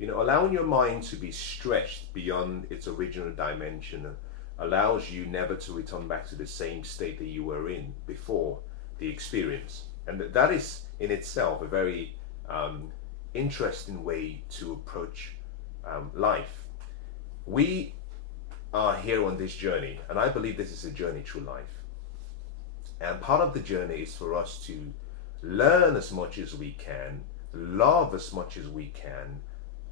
Allowing your mind to be stretched beyond its original dimension allows you never to return back to the same state that you were in before the experience. And that is in itself a very interesting way to approach life. We are here on this journey, and I believe this is a journey through life. And part of the journey is for us to learn as much as we can, love as much as we can,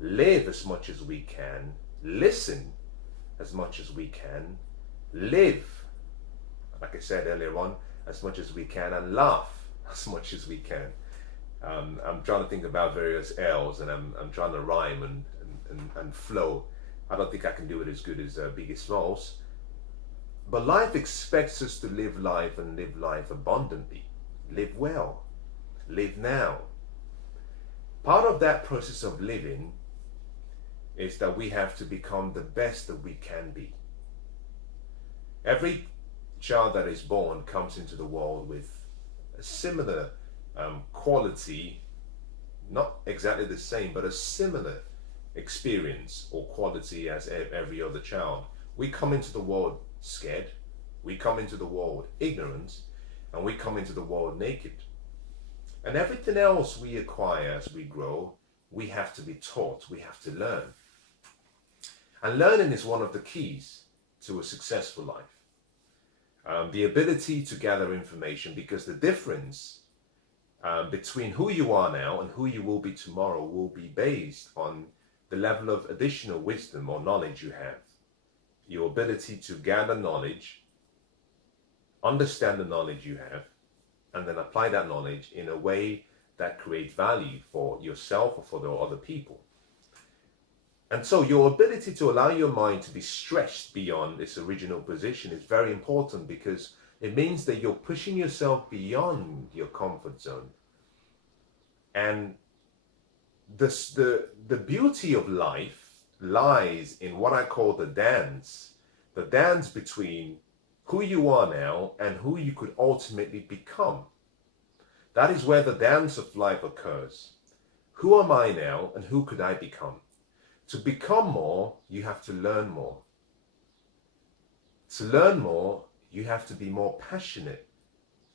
live as much as we can, listen as much as we can, live, like I said earlier on, as much as we can, and laugh as much as we can. I'm trying to think about various L's, and I'm trying to rhyme and flow. I don't think I can do it as good as Biggie Smalls. But life expects us to live life and live life abundantly. Live well. Live now. Part of that process of living is that we have to become the best that we can be. Every child that is born comes into the world with a similar quality, not exactly the same, but a similar experience or quality as every other child. We come into the world scared, we come into the world ignorant, and we come into the world naked. And everything else we acquire as we grow, we have to be taught, we have to learn. And learning is one of the keys to a successful life. The ability to gather information, because the difference between who you are now and who you will be tomorrow will be based on the level of additional wisdom or knowledge you have. Your ability to gather knowledge, understand the knowledge you have, and then apply that knowledge in a way that creates value for yourself or for the other people. And so your ability to allow your mind to be stretched beyond its original position is very important, because it means that you're pushing yourself beyond your comfort zone. And the beauty of life lies in what I call the dance between who you are now and who you could ultimately become. That is where the dance of life occurs. Who am I now and who could I become? To become more, you have to learn more. To learn more, you have to be more passionate.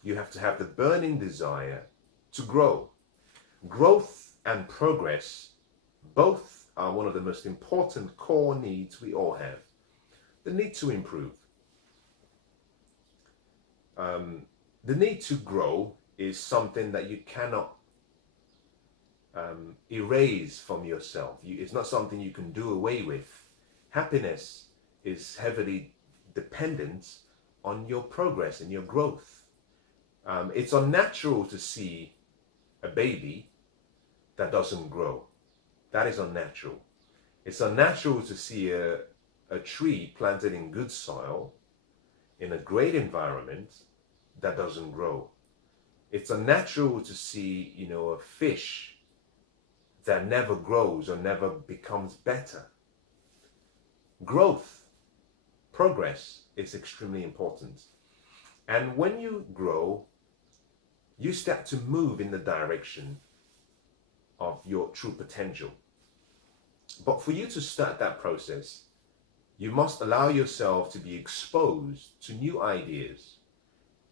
You have to have the burning desire to grow. Growth and progress, both are one of the most important core needs we all have. The need to improve. The need to grow is something that you cannot erase from yourself. It's not something you can do away with. Happiness is heavily dependent on your progress and your growth. It's unnatural to see a baby that doesn't grow. That is unnatural. It's unnatural to see a tree planted in good soil, in a great environment, that doesn't grow. It's unnatural to see, a fish that never grows or never becomes better. Growth, progress is extremely important. And when you grow, you start to move in the direction of your true potential. But for you to start that process, you must allow yourself to be exposed to new ideas,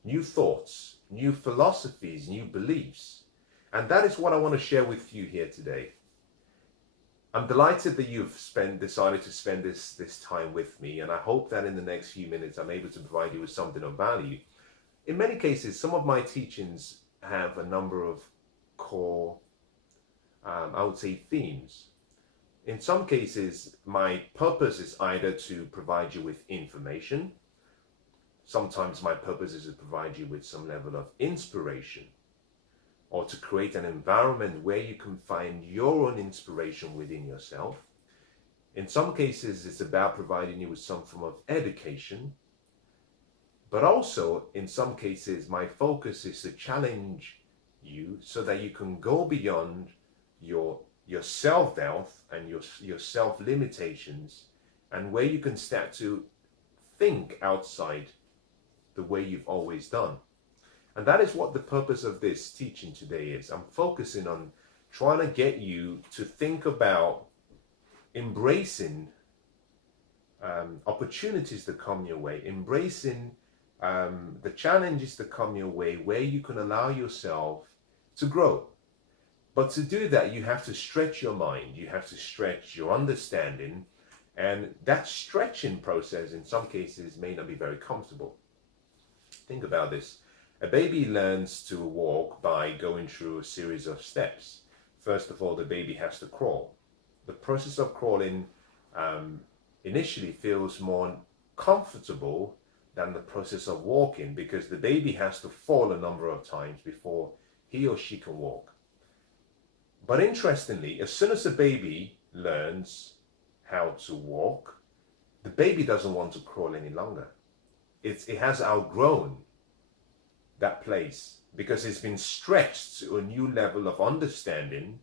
new thoughts, new philosophies, new beliefs. And that is what I want to share with you here today. I'm delighted that you've decided to spend this time with me, and I hope that in the next few minutes I'm able to provide you with something of value. In many cases, some of my teachings have a number of core, I would say, themes. In some cases, my purpose is either to provide you with information. Sometimes my purpose is to provide you with some level of inspiration, or to create an environment where you can find your own inspiration within yourself. In some cases, it's about providing you with some form of education. But also, in some cases, my focus is to challenge you so that you can go beyond your self-doubt and your self-limitations, and where you can start to think outside the way you've always done. And that is what the purpose of this teaching today is. I'm focusing on trying to get you to think about embracing opportunities that come your way, embracing the challenges that come your way, where you can allow yourself to grow. But to do that, you have to stretch your mind, you have to stretch your understanding, and that stretching process in some cases may not be very comfortable. Think about this. A baby learns to walk by going through a series of steps. First of all, the baby has to crawl. The process of crawling initially feels more comfortable than the process of walking, because the baby has to fall a number of times before he or she can walk. But interestingly, as soon as a baby learns how to walk, the baby doesn't want to crawl any longer. It has outgrown that place because it's been stretched to a new level of understanding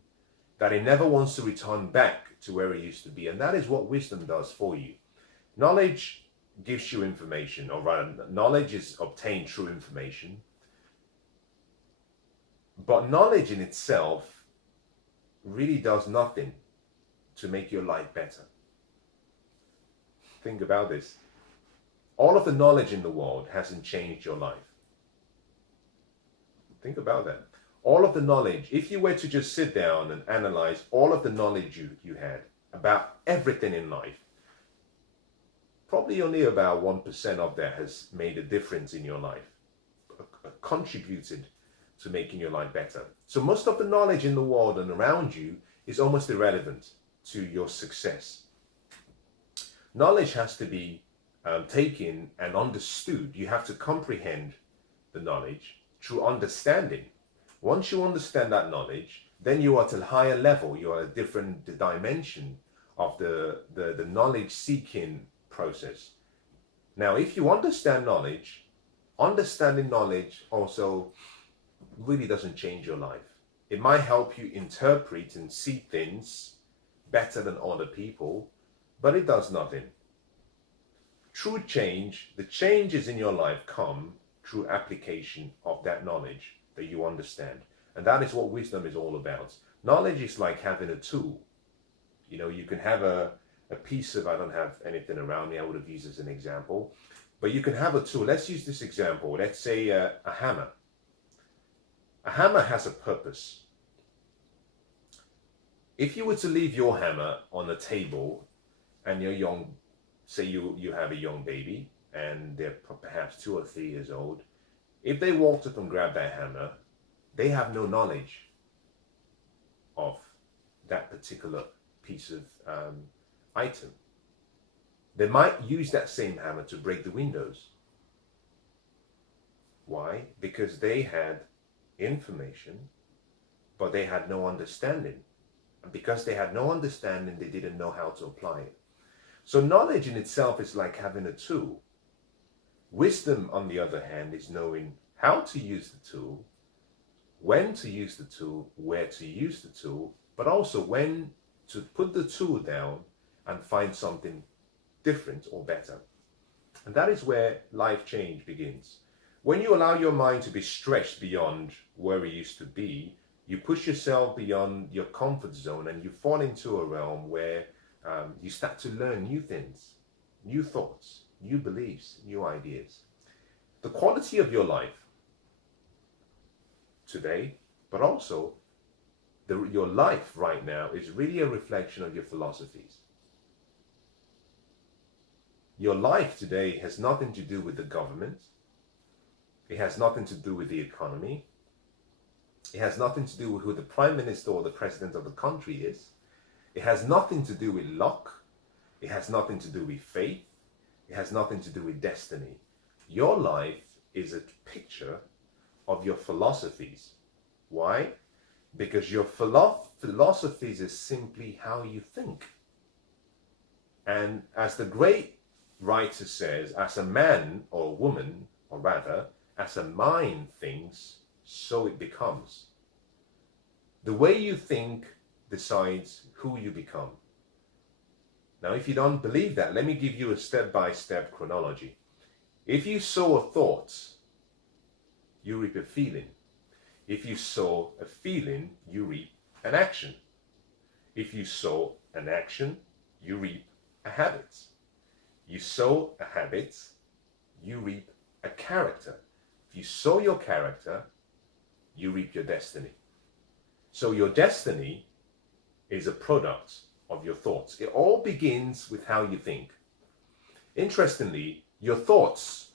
that it never wants to return back to where it used to be. And that is what wisdom does for you. Knowledge gives you information, or rather, knowledge is obtained through information. But knowledge in itself really does nothing to make your life better. Think about this. All of the knowledge in the world hasn't changed your life. Think about that. All of the knowledge, if you were to just sit down and analyze all of the knowledge you had about everything in life, probably only about 1% of that has made a difference in your life, contributed to making your life better. So most of the knowledge in the world and around you is almost irrelevant to your success. Knowledge has to be taken and understood. You have to comprehend the knowledge through understanding. Once you understand that knowledge, then you are at a higher level. You are at a different dimension of the knowledge seeking process. Now, if you understand knowledge, understanding knowledge also really doesn't change your life. It might help you interpret and see things better than other people, but it does nothing. True change, the changes in your life come through application of that knowledge that you understand. And that is what wisdom is all about. Knowledge is like having a tool. You know, you can have a piece of, I don't have anything around me, I would have used as an example, but you can have a tool. Let's use this example. Let's say a hammer. A hammer has a purpose. If you were to leave your hammer on the table and you're young, say you have a young baby and they're perhaps 2 or 3 years old, if they walked up and grabbed that hammer, they have no knowledge of that particular piece of item. They might use that same hammer to break the windows. Why? Because they had information, but they had no understanding. And because they had no understanding, they didn't know how to apply it. So knowledge in itself is like having a tool. Wisdom, on the other hand, is knowing how to use the tool, when to use the tool, where to use the tool, but also when to put the tool down and find something different or better. And that is where life change begins. When you allow your mind to be stretched beyond where it used to be, you push yourself beyond your comfort zone and you fall into a realm where you start to learn new things, new thoughts, new beliefs, new ideas. The quality of your life today, but also your life right now, is really a reflection of your philosophies. Your life today has nothing to do with the government. It has nothing to do with the economy. It has nothing to do with who the prime minister or the president of the country is. It has nothing to do with luck. It has nothing to do with faith. It has nothing to do with destiny. Your life is a picture of your philosophies. Why? Because your philosophies is simply how you think. And as the great writer says, as a man or a woman, or rather, as a mind thinks, so it becomes. The way you think decides who you become. Now, if you don't believe that, let me give you a step-by-step chronology. If you sow a thought, you reap a feeling. If you sow a feeling, you reap an action. If you sow an action, you reap a habit. You sow a habit, you reap a character. If you sow your character, you reap your destiny. So your destiny is a product of your thoughts. It all begins with how you think. Interestingly, your thoughts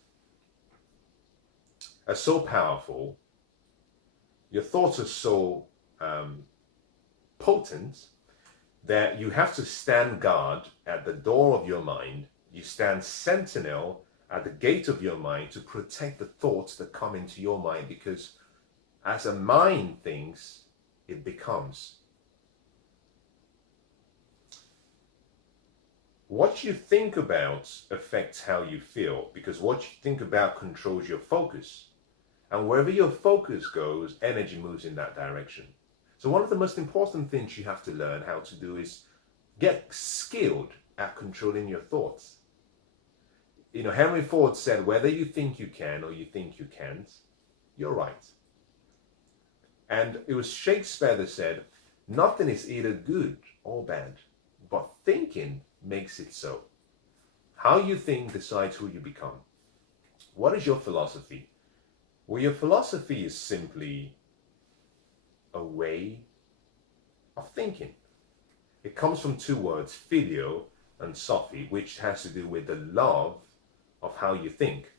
are so powerful, your thoughts are so potent that you have to stand guard at the door of your mind. You stand sentinel at the gate of your mind to protect the thoughts that come into your mind, because as a mind thinks, it becomes. What you think about affects how you feel, because what you think about controls your focus. And wherever your focus goes, energy moves in that direction. So one of the most important things you have to learn how to do is get skilled at controlling your thoughts. You know, Henry Ford said, whether you think you can or you think you can't, you're right. And it was Shakespeare that said, nothing is either good or bad, but thinking makes it so. How you think decides who you become. What is your philosophy? Well, your philosophy is simply a way of thinking. It comes from two words, filio and sophi, which has to do with the love of how you think.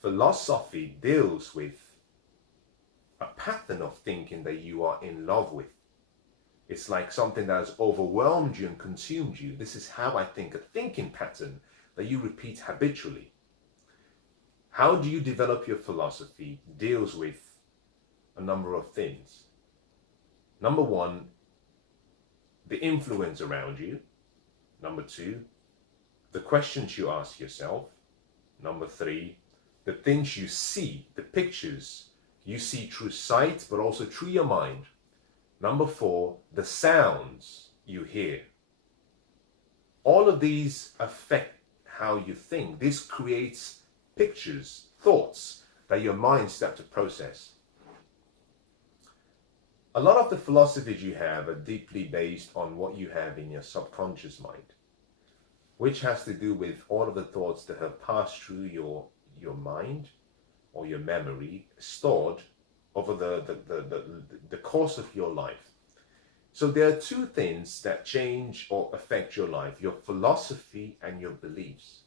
Philosophy deals with a pattern of thinking that you are in love with. It's like something that has overwhelmed you and consumed you. This is how I think, a thinking pattern that you repeat habitually. How do you develop your philosophy deals with a number of things. Number one, the influence around you. Number two, the questions you ask yourself. Number three, the things you see, the pictures you see through sight, but also through your mind. Number four, the sounds you hear. All of these affect how you think. This creates pictures, thoughts that your mind starts to process. A lot of the philosophies you have are deeply based on what you have in your subconscious mind, which has to do with all of the thoughts that have passed through your mind or your memory, stored over the course of your life. So there are two things that change or affect your life, your philosophy and your beliefs.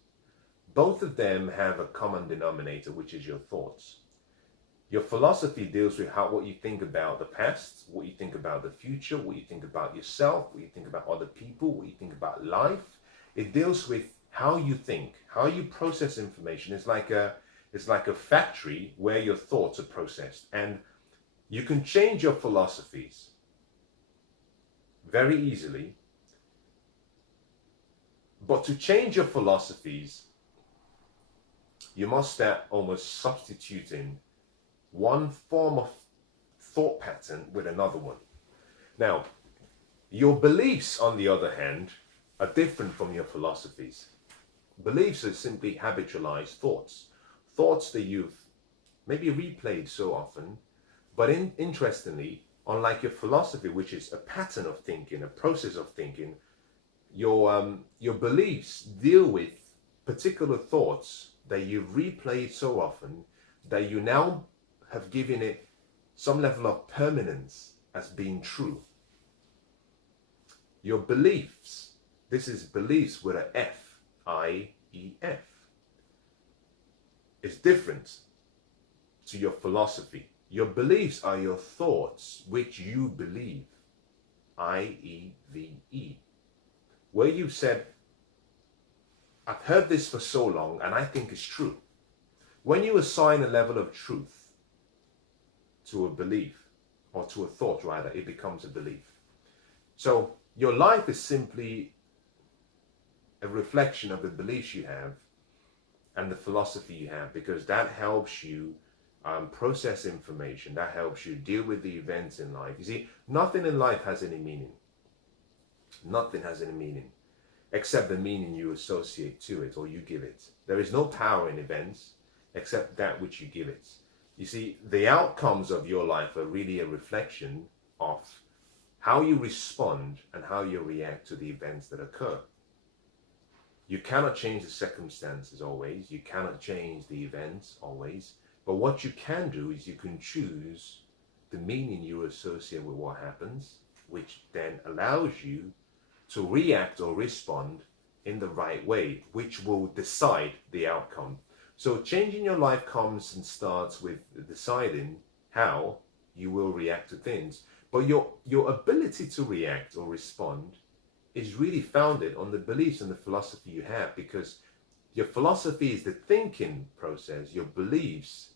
Both of them have a common denominator, which is your thoughts. Your philosophy deals with what you think about the past, what you think about the future, what you think about yourself, what you think about other people, what you think about life. It deals with how you think, how you process information. It's like a factory where your thoughts are processed. And you can change your philosophies very easily. But to change your philosophies, you must start almost substituting one form of thought pattern with another one. Now, your beliefs, on the other hand, are different from your philosophies. Beliefs are simply habitualized thoughts. Thoughts that you've maybe replayed so often, but interestingly, unlike your philosophy, which is a pattern of thinking, a process of thinking, your beliefs deal with particular thoughts that you've replayed so often that you now have given it some level of permanence as being true. Your beliefs, this is beliefs with an F, I-E-F, is different to your philosophy. Your beliefs are your thoughts, which you believe, I-E-V-E. Where you've said, I've heard this for so long and I think it's true. When you assign a level of truth to a belief, or to a thought rather, it becomes a belief. So your life is simply a reflection of the beliefs you have and the philosophy you have, because that helps you process information, that helps you deal with the events in life. You see, nothing in life has any meaning. Nothing has any meaning except the meaning you associate to it or you give it. There is no power in events except that which you give it. You see, the outcomes of your life are really a reflection of how you respond and how you react to the events that occur. You cannot change the circumstances always. You cannot change the events always. But what you can do is you can choose the meaning you associate with what happens, which then allows you to react or respond in the right way, which will decide the outcome. So changing your life comes and starts with deciding how you will react to things. But your ability to react or respond is really founded on the beliefs and the philosophy you have, because your philosophy is the thinking process, your beliefs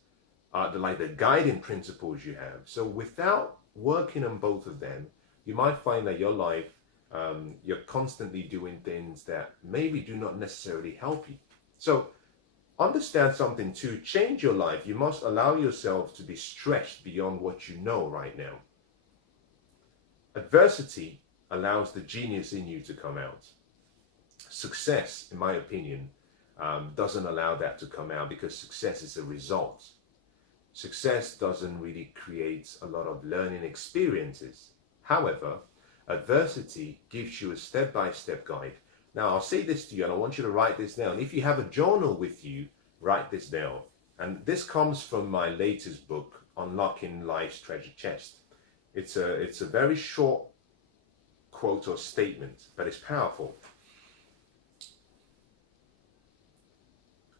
are the guiding principles you have. So without working on both of them, you might find that your life, you're constantly doing things that maybe do not necessarily help you. So understand something: to change your life, you must allow yourself to be stretched beyond what you know right now. Adversity allows the genius in you to come out. Success, in my opinion, doesn't allow that to come out, because success is a result. Success doesn't really create a lot of learning experiences. However, adversity gives you a step-by-step guide. Now, I'll say this to you, and I want you to write this down. If you have a journal with you, write this down. And this comes from my latest book, Unlocking Life's Treasure Chest. It's a very short quote or statement, but it's powerful.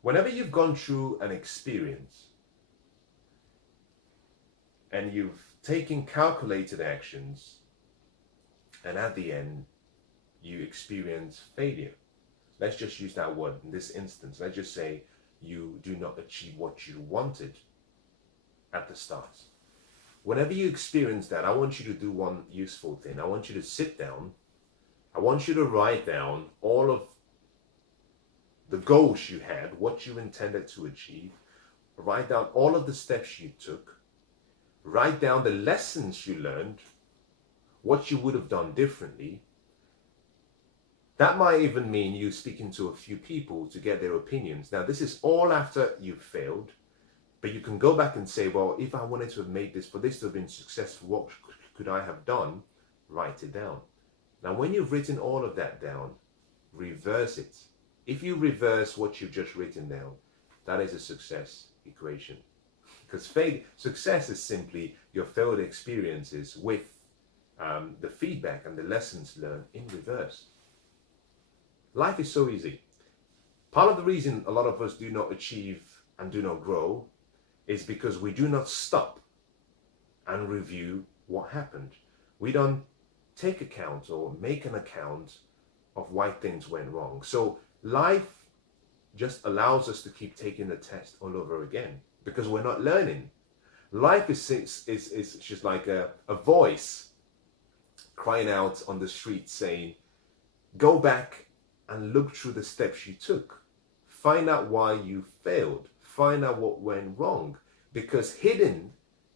Whenever you've gone through an experience and you've taken calculated actions, and at the end you experience failure, let's just use that word in this instance. Let's just say you do not achieve what you wanted at the start. Whenever you experience that, I want you to do one useful thing. I want you to sit down. I want you to write down all of the goals you had, what you intended to achieve. Write down all of the steps you took. Write down the lessons you learned, what you would have done differently. That might even mean you speaking to a few people to get their opinions. Now, this is all after you've failed. But you can go back and say, well, if I wanted to have made this, for this to have been successful, what could I have done? Write it down. Now, when you've written all of that down, reverse it. If you reverse what you've just written down, that is a success equation. Because success is simply your failed experiences with the feedback and the lessons learned in reverse. Life is so easy. Part of the reason a lot of us do not achieve and do not grow is because we do not stop and review what happened. We don't take account or make an account of why things went wrong. So life just allows us to keep taking the test all over again because we're not learning. Life is just like a voice crying out on the street saying, go back and look through the steps you took. Find out why you failed. Find out what went wrong, because hidden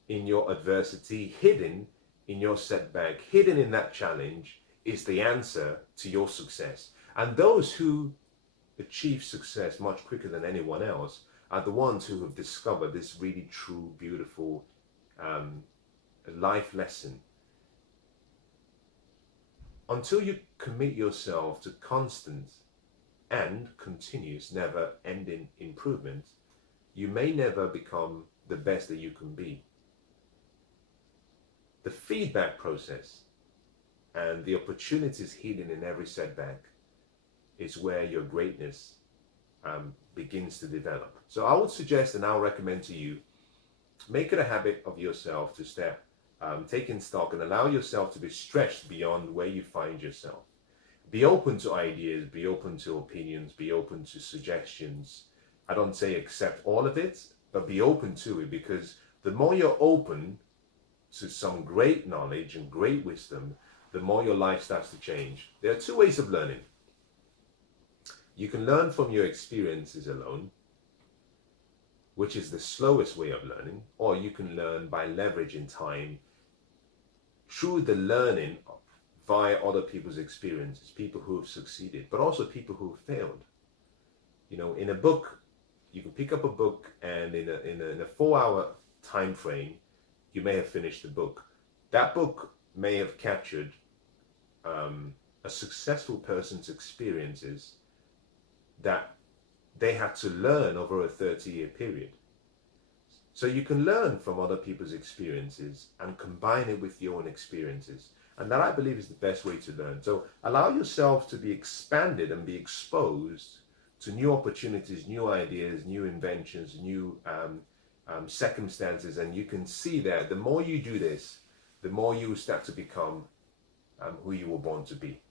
in your adversity, hidden in your setback, hidden in that challenge is the answer to your success. And those who achieve success much quicker than anyone else are the ones who have discovered this really true, beautiful life lesson. Until you commit yourself to constant and continuous, never-ending improvement, you may never become the best that you can be. The feedback process and the opportunities hidden in every setback is where your greatness begins to develop. So I would suggest, and I'll recommend to you, make it a habit of yourself to step, taking stock and allow yourself to be stretched beyond where you find yourself. Be open to ideas, be open to opinions, be open to suggestions. I don't say accept all of it, but be open to it, because the more you're open to some great knowledge and great wisdom, the more your life starts to change. There are two ways of learning. You can learn from your experiences alone, which is the slowest way of learning, or you can learn by leveraging time through the learning via other people's experiences, people who have succeeded, but also people who have failed. You know, in a book, you can pick up a book and in a 4-hour time frame, you may have finished the book. That book may have captured a successful person's experiences that they had to learn over a 30-year period. So you can learn from other people's experiences and combine it with your own experiences. And that, I believe, is the best way to learn. So allow yourself to be expanded and be exposed to new opportunities, new ideas, new inventions, new circumstances. And you can see that the more you do this, the more you will start to become who you were born to be.